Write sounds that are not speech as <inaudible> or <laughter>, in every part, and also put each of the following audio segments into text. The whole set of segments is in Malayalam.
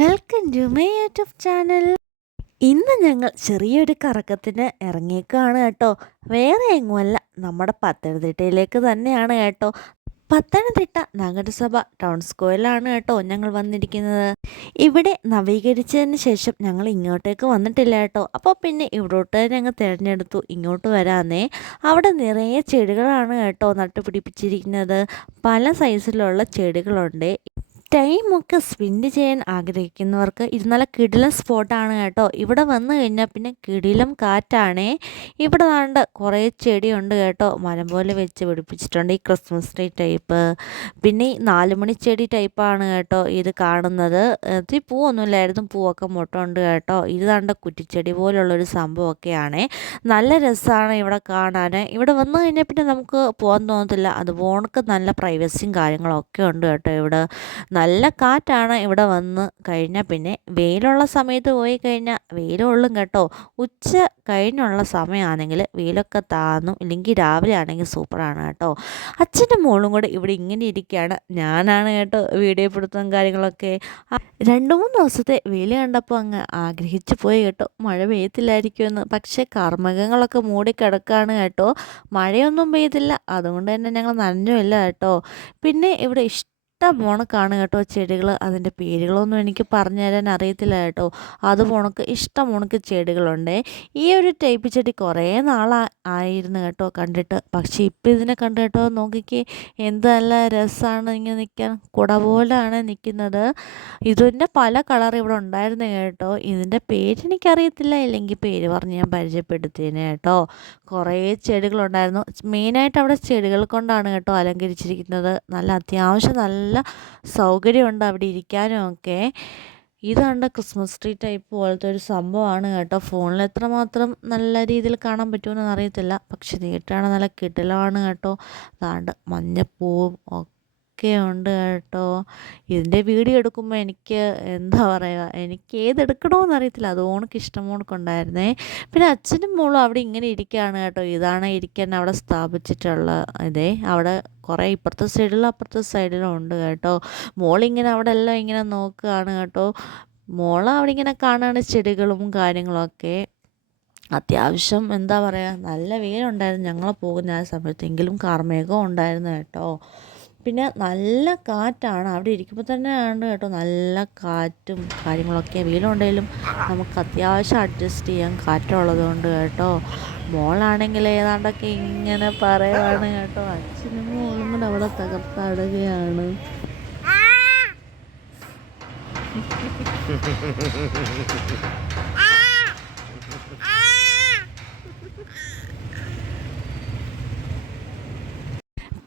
Welcome to my YouTube channel. ഇന്ന് ഞങ്ങൾ ചെറിയൊരു കറക്കത്തിന് ഇറങ്ങിയേക്കാണ് കേട്ടോ. വേറെ എങ്ങുമല്ല നമ്മുടെ പത്തനംതിട്ടയിലേക്ക് തന്നെയാണ് കേട്ടോ. പത്തനംതിട്ട നഗരസഭ ടൗൺ സ്ക്വയറിലാണ് കേട്ടോ ഞങ്ങൾ വന്നിരിക്കുന്നത്. ഇവിടെ നവീകരിച്ചതിന് ശേഷം ഞങ്ങൾ ഇങ്ങോട്ടേക്ക് വന്നിട്ടില്ല കേട്ടോ. അപ്പോൾ പിന്നെ ഇവിടോട്ട് തന്നെ ഞങ്ങൾ തിരഞ്ഞെടുത്തു ഇങ്ങോട്ട് വരാന്നേ അവിടെ നിറയെ ചെടികളാണ് കേട്ടോ നട്ടുപിടിപ്പിച്ചിരിക്കുന്നത്. പല സൈസിലുള്ള ചെടികളുണ്ട്. ടൈമൊക്കെ സ്പെൻഡ് ചെയ്യാൻ ആഗ്രഹിക്കുന്നവർക്ക് ഇത് നല്ല കിടിലം സ്പോട്ടാണ് കേട്ടോ. ഇവിടെ വന്നു കഴിഞ്ഞാൽ പിന്നെ കിടിലം കാറ്റാണേ. ഇവിടെ നാണ്ട് കുറേ ചെടിയുണ്ട് കേട്ടോ. മരം പോലെ വെച്ച് പിടിപ്പിച്ചിട്ടുണ്ട് ഈ ക്രിസ്മസ് ട്രീ ടൈപ്പ് പിന്നെ ഈ നാലുമണി ചെടി ടൈപ്പാണ് കേട്ടോ ഇത് കാണുന്നത്. ഇത് പൂവൊന്നുമില്ലായിരുന്നു. പൂവൊക്കെ മുട്ടുണ്ട് കേട്ടോ. ഇത് നാണ്ട് കുറ്റിച്ചെടി പോലുള്ളൊരു സംഭവമൊക്കെയാണ്. നല്ല രസമാണ് ഇവിടെ കാണാൻ ഇവിടെ വന്നു കഴിഞ്ഞാൽ പിന്നെ നമുക്ക് പോകാൻ തോന്നത്തില്ല. അതുപോണക്ക് നല്ല പ്രൈവസിയും കാര്യങ്ങളൊക്കെ ഉണ്ട് കേട്ടോ ഇവിടെ. നല്ല കാറ്റാണ് ഇവിടെ വന്ന് കഴിഞ്ഞാൽ പിന്നെ വെയിലുള്ള സമയത്ത് പോയി കഴിഞ്ഞാൽ വെയിലുള്ളും കേട്ടോ. ഉച്ച കഴിഞ്ഞുള്ള സമയമാണെങ്കിൽ വെയിലൊക്കെ താന്നും. ഇല്ലെങ്കിൽ രാവിലെ ആണെങ്കിൽ സൂപ്പറാണ് കേട്ടോ. അച്ഛന്റെ മോളും കൂടെ ഇവിടെ ഇങ്ങനെ ഇരിക്കുകയാണ്. ഞാനാണ് കേട്ടോ വീഡിയോ പിടുത്തം കാര്യങ്ങളൊക്കെ. രണ്ട് മൂന്ന് ദിവസത്തെ വെയിൽ കണ്ടപ്പോൾ അങ്ങ് ആഗ്രഹിച്ചു പോയി കേട്ടോ. മഴ പെയ്യത്തില്ലായിരിക്കുമെന്ന് പക്ഷേ കർമ്മകങ്ങളൊക്കെ മൂടിക്കിടക്കാണ് കേട്ടോ. മഴയൊന്നും പെയ്തില്ല അതുകൊണ്ട് തന്നെ ഞങ്ങൾ നനഞ്ഞുമില്ല കേട്ടോ. പിന്നെ ഇവിടെ ഇഷ്ടം ഇഷ്ടം പോണക്കാണ് കേട്ടോ. ചെടികൾ അതിന്റെ പേരുകളൊന്നും എനിക്ക് പറഞ്ഞു തരാൻ അറിയത്തില്ല കേട്ടോ. അത് പോണക്ക് ഇഷ്ടം പോണക്ക് ചെടികളുണ്ട്. ഈ ഒരു ടൈപ്പ് ചെടി കുറേ നാളായിരുന്നു കേട്ടോ കണ്ടിട്ട്. പക്ഷേ ഇപ്പം ഇതിനെ കണ്ടു കേട്ടോ നോക്കിക്ക് എന്ത് നല്ല രസമാണ് ഇങ്ങനെ നിൽക്കാൻ കുട പോലെയാണ് നിൽക്കുന്നത് ഇതിന്റെ പല കളർ ഇവിടെ ഉണ്ടായിരുന്നു കേട്ടോ. ഇതിന്റെ പേരെനിക്കറിയത്തില്ല ഇല്ലെങ്കിൽ പേര് പറഞ്ഞ് ഞാൻ പരിചയപ്പെടുത്തിയേനെ കേട്ടോ. കുറേ ചെടികളുണ്ടായിരുന്നു. മെയിനായിട്ട് അവിടെ ചെടികൾ കൊണ്ടാണ് കേട്ടോ അലങ്കരിച്ചിരിക്കുന്നത്. നല്ല അത്യാവശ്യം നല്ല നല്ല സൗകര്യമുണ്ട് അവിടെ ഇരിക്കാനും ഒക്കെ ഇതാണ്ട് ക്രിസ്മസ് ട്രീ ടൈപ്പ് പോലത്തെ ഒരു സംഭവമാണ് കേട്ടോ. ഫോണിൽ എത്രമാത്രം നല്ല രീതിയിൽ കാണാൻ പറ്റുമെന്ന് അറിയത്തില്ല. പക്ഷെ നേരിട്ടാണ് നല്ല കിടലാണ് കേട്ടോ. അതാണ്ട് മഞ്ഞപ്പൂവും ഒക്കെ ഉണ്ട് കേട്ടോ. ഇതിന്റെ വീഡിയോ എടുക്കുമ്പോൾ എനിക്ക് എന്താ പറയുക എനിക്ക് ഏതെടുക്കണമെന്ന് അറിയത്തില്ല. അത് ഓണക്ക് ഇഷ്ടം ഓണക്കുണ്ടായിരുന്നേ പിന്നെ അച്ഛനും മോളും അവിടെ ഇങ്ങനെ ഇരിക്കുകയാണ് കേട്ടോ. ഇതാണ് ഇരിക്കാൻ അവിടെ സ്ഥാപിച്ചിട്ടുള്ള ഇതേ. അവിടെ കുറേ ഇപ്പുറത്തെ സൈഡിലും അപ്പുറത്തെ സൈഡിലും ഉണ്ട് കേട്ടോ. മോളിങ്ങനെ അവിടെ എല്ലാം ഇങ്ങനെ നോക്കുകയാണ് കേട്ടോ. മോൾ അവിടെ ഇങ്ങനെ കാണുകയാണ് ചെടികളും കാര്യങ്ങളൊക്കെ അത്യാവശ്യം എന്താ പറയുക നല്ല വെയിലുണ്ടായിരുന്നു ഞങ്ങൾ പോകുന്ന ആ സമയത്തെങ്കിലും കാർമേഘം ഉണ്ടായിരുന്നു കേട്ടോ. പിന്നെ നല്ല കാറ്റാണ്. അവിടെ ഇരിക്കുമ്പോൾ തന്നെ ആണ് കേട്ടോ നല്ല കാറ്റും കാര്യങ്ങളൊക്കെ. വെയിലുണ്ടെങ്കിലും നമുക്ക് അത്യാവശ്യം അഡ്ജസ്റ്റ് ചെയ്യാൻ കാറ്റുള്ളത് കൊണ്ട് കേട്ടോ. മോളാണെങ്കിൽ ഏതാണ്ടൊക്കെ ഇങ്ങനെ പറയുവാണ് കേട്ടോ. അച്ഛനും മോളും കൂടെ അവിടെ തകർത്താടുകയാണ്. <laughs>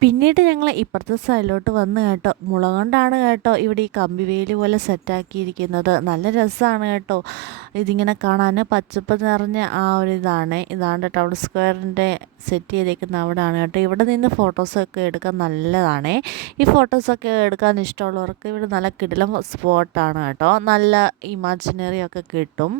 പിന്നീട് ഞങ്ങൾ ഇപ്പുറത്തെ സൈഡിലോട്ട് വന്ന് കേട്ടോ. മുള കൊണ്ടാണ് കേട്ടോ ഇവിടെ ഈ കമ്പി വേലി പോലെ സെറ്റാക്കിയിരിക്കുന്നത് നല്ല രസമാണ് കേട്ടോ. ഇതിങ്ങനെ കാണാൻ പച്ചപ്പ് നിറഞ്ഞ ആ ഒരു ഇതാണ്. ഇതാണ് ടൗൺ സ്ക്വയറിന്റെ സെറ്റ് ചെയ്തേക്കുന്ന അവിടെയാണ് കേട്ടോ. ഇവിടെ നിന്ന് ഫോട്ടോസൊക്കെ എടുക്കാൻ നല്ലതാണ്. ഈ ഫോട്ടോസൊക്കെ എടുക്കാൻ ഇഷ്ടമുള്ളവർക്ക് ഇവിടെ നല്ല കിടിലം സ്പോട്ടാണ് കേട്ടോ. നല്ല ഇമാജിനറി ഒക്കെ കിട്ടും.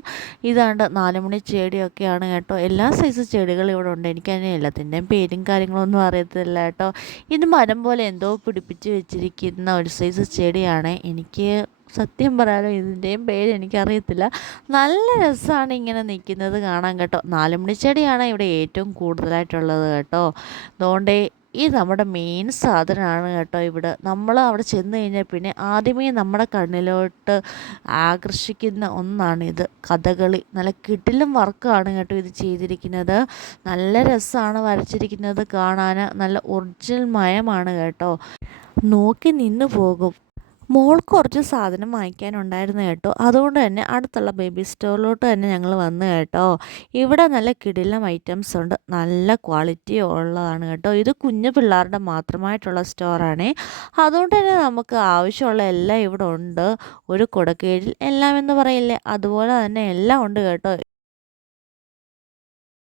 ഇതാണ്ട് നാലുമണി ചെടിയൊക്കെയാണ് കേട്ടോ. എല്ലാ സൈസ് ചെടികളും ഇവിടെ ഉണ്ട്. എനിക്ക് അതിന് എല്ലാത്തിന്റെയും പേരും കാര്യങ്ങളൊന്നും അറിയത്തില്ല കേട്ടോ. ഇത് മരം പോലെ എന്തോ പിടിപ്പിച്ച് വെച്ചിരിക്കുന്ന ഒരു സൈസ് ചെടിയാണ്. എനിക്ക് സത്യം പറയാലോ ഇതിന്റെയും പേര് എനിക്കറിയത്തില്ല. നല്ല രസമാണ് ഇങ്ങനെ നിൽക്കുന്നത് കാണാൻ കേട്ടോ. നാലുമണി നാലുമണിച്ചെടിയാണ് ഇവിടെ ഏറ്റവും കൂടുതലായിട്ടുള്ളത് കേട്ടോ. അതുകൊണ്ടേ ഈ നമ്മുടെ മെയിൻ സാധനമാണ് കേട്ടോ ഇവിടെ. നമ്മൾ അവിടെ ചെന്ന് കഴിഞ്ഞാൽ പിന്നെ ആദ്യമേ നമ്മുടെ കണ്ണിലോട്ട് ആകർഷിക്കുന്ന ഒന്നാണിത്. കഥകളി. നല്ല കിടിലും വർക്കാണ് കേട്ടോ ഇത് ചെയ്തിരിക്കുന്നത്. നല്ല രസമാണ് വരച്ചിരിക്കുന്നത് കാണാൻ നല്ല ഒറിജിനൽ മയമാണ് കേട്ടോ. നോക്കി നിന്ന് പോകും. മോൾക്ക് കുറച്ച് സാധനം വാങ്ങിക്കാനുണ്ടായിരുന്നു കേട്ടോ. അതുകൊണ്ട് തന്നെ അടുത്തുള്ള ബേബി സ്റ്റോറിലോട്ട് തന്നെ ഞങ്ങൾ വന്ന് കേട്ടോ. ഇവിടെ നല്ല കിടിലം ഐറ്റംസ് ഉണ്ട്. നല്ല ക്വാളിറ്റി ഉള്ളതാണ് കേട്ടോ. ഇത് കുഞ്ഞു പിള്ളേരുടെ മാത്രമായിട്ടുള്ള സ്റ്റോറാണേ അതുകൊണ്ട് തന്നെ നമുക്ക് ആവശ്യമുള്ള എല്ലാം ഇവിടെ ഉണ്ട്. ഒരു കുടക്കീഴിൽ എല്ലാം എന്ന് പറയില്ലേ? അതുപോലെ തന്നെ എല്ലാം ഉണ്ട് കേട്ടോ.